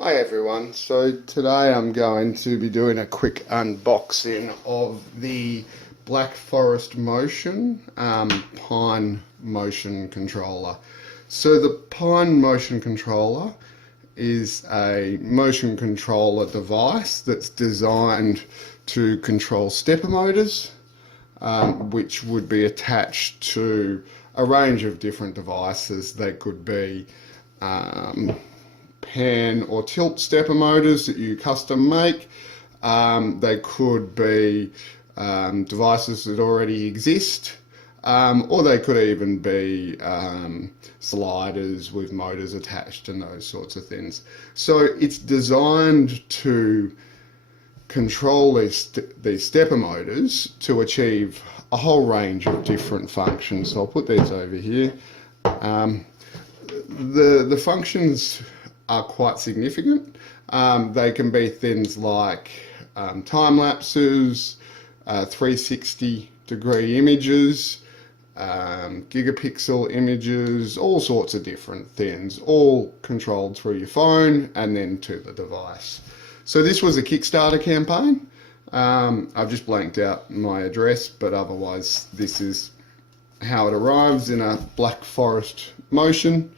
Hi everyone, so today I'm going to be doing a quick unboxing of the Black Forest Motion Pine Motion Controller. So the Pine Motion Controller is a motion controller device that's designed to control stepper motors, which would be attached to a range of different devices. They could be pan or tilt stepper motors that you custom make. They could be devices that already exist, or they could even be sliders with motors attached and those sorts of things. So it's designed to control these stepper motors to achieve a whole range of different functions. So I'll put these over here. The functions are quite significant. They can be things like time lapses, 360-degree images, gigapixel images, all sorts of different things, all controlled through your phone and then to the device. So this was a Kickstarter campaign. I've just blanked out my address, but otherwise this is how it arrives in a Black Forest Motion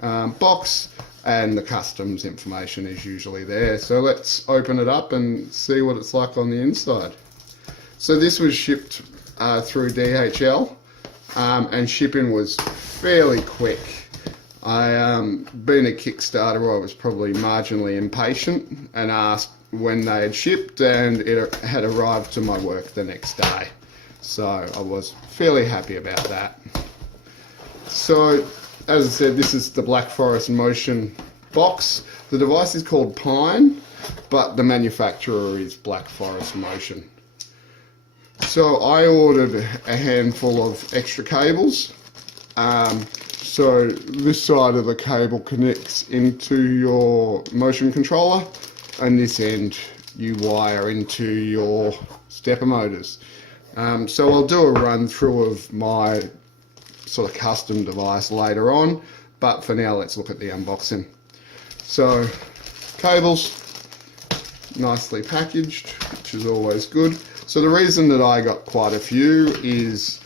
box, and the customs information is usually there. So let's open it up and see what it's like on the inside. So this was shipped through DHL, and shipping was fairly quick. Being a Kickstarter, I was probably marginally impatient and asked when they had shipped, and it had arrived to my work the next day. So I was fairly happy about that. So as I said, this is the Black Forest Motion box. The device is called Pine, but the manufacturer is Black Forest Motion. So I ordered a handful of extra cables. So this side of the cable connects into your motion controller, and this end you wire into your stepper motors. So I'll do a run through of my sort of custom device later on, but for now let's look at the unboxing. So cables, nicely packaged, which is always good. So the reason that I got quite a few is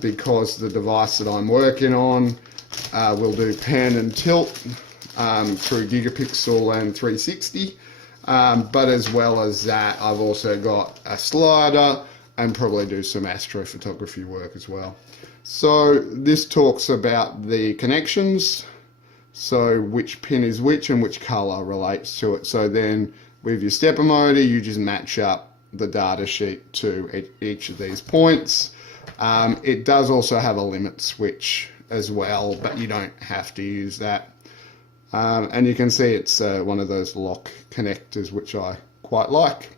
because the device that I'm working on will do pan and tilt through gigapixel and 360, but as well as that I've also got a slider and probably do some astrophotography work as well. So this talks about the connections, so which pin is which and which color relates to it. So then with your stepper motor you just match up the data sheet to each of these points. It does also have a limit switch as well, but you don't have to use that. And you can see it's one of those lock connectors, which I quite like.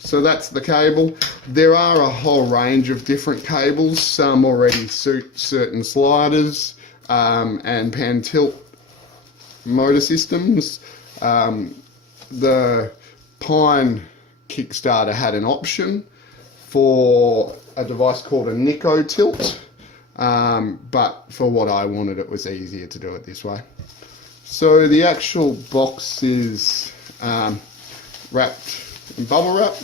So that's the cable. There are a whole range of different cables. Some already suit certain sliders and pan tilt motor systems. The Pine Kickstarter had an option for a device called a Nico Tilt, but for what I wanted it was easier to do it this way. So the actual box is wrapped in bubble wrap,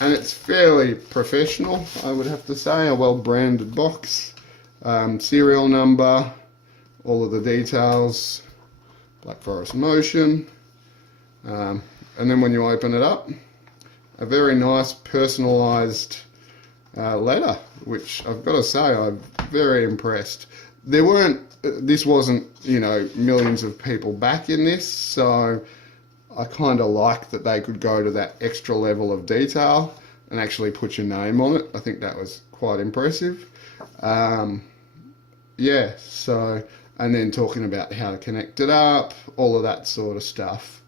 and it's fairly professional, I would have to say. A well branded box, serial number, all of the details, Black Forest Motion, and then when you open it up, a very nice personalised letter, which I've got to say I'm very impressed. This wasn't, you know, millions of people backing this, so I kind of like that they could go to that extra level of detail and actually put your name on it. I think that was quite impressive. Yeah, so, and then talking about how to connect it up, all of that sort of stuff.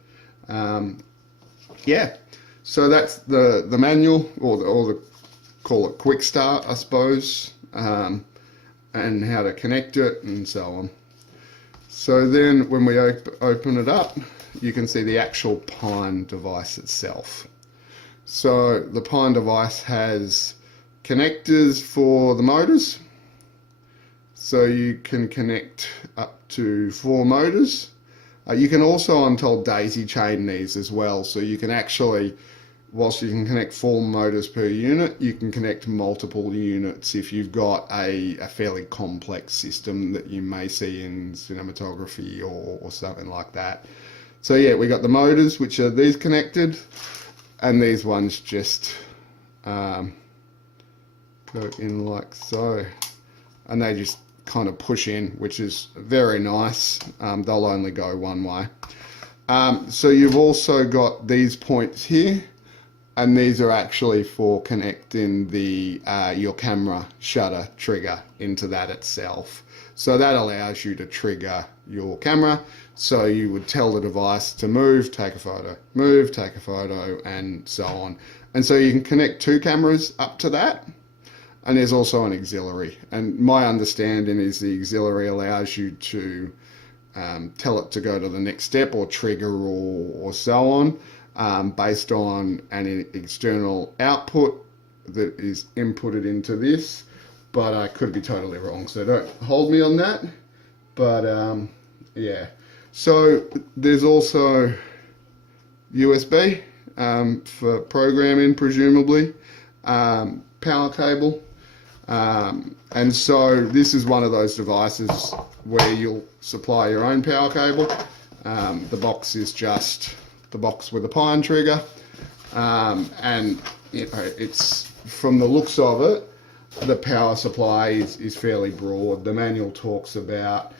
Yeah, so that's the manual, or the call it quick start, I suppose, and how to connect it and so on. So then when we open it up, you can see the actual Pine device itself. So the Pine device has connectors for the motors. So you can connect up to 4 motors. You can also, I'm told, daisy chain these as well. So you can actually, whilst you can connect 4 motors per unit, you can connect multiple units if you've got a fairly complex system that you may see in cinematography or something like that. So yeah, we got the motors, which are these connected, and these ones just go in like so, and they just kind of push in, which is very nice. They'll only go one way. So you've also got these points here, and these are actually for connecting the your camera shutter trigger into that itself. So that allows you to trigger your camera. So you would tell the device to move, take a photo, move, take a photo, and so on. And so you can connect 2 cameras up to that. And there's also an auxiliary. And my understanding is the auxiliary allows you to tell it to go to the next step or trigger or so on, based on an external output that is inputted into this. But I could be totally wrong, so don't hold me on that. But yeah, so there's also USB for programming, presumably, power cable, and so this is one of those devices where you'll supply your own power cable. The box is just the box with a pine trigger, and you know, it's, from the looks of it, the power supply is fairly broad. The manual talks about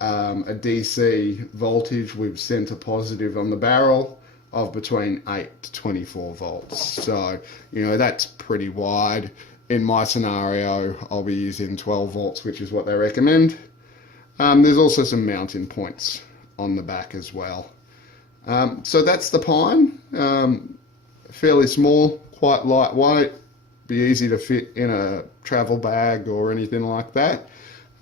a DC voltage with center positive on the barrel of between 8 to 24 volts. So, you know, that's pretty wide. In my scenario, I'll be using 12 volts, which is what they recommend. There's also some mounting points on the back as well. So that's the Pine. Fairly small, quite lightweight, be easy to fit in a travel bag or anything like that.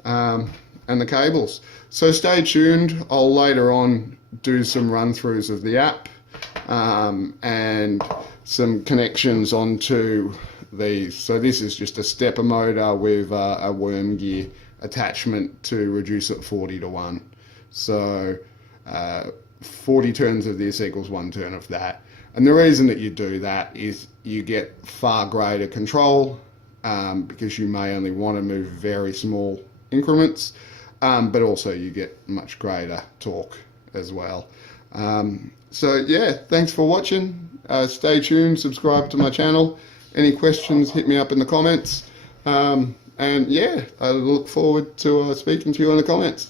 And the cables. So stay tuned. I'll later on do some run-throughs of the app and some connections onto these. So this is just a stepper motor with a worm gear attachment to reduce it 40 to 1. So 40 turns of this equals 1 turn of that. And the reason that you do that is you get far greater control because you may only want to move very small increments, but also you get much greater torque as well. So yeah, thanks for watching. Stay tuned, subscribe to my channel. Any questions, hit me up in the comments. And yeah, I look forward to speaking to you in the comments.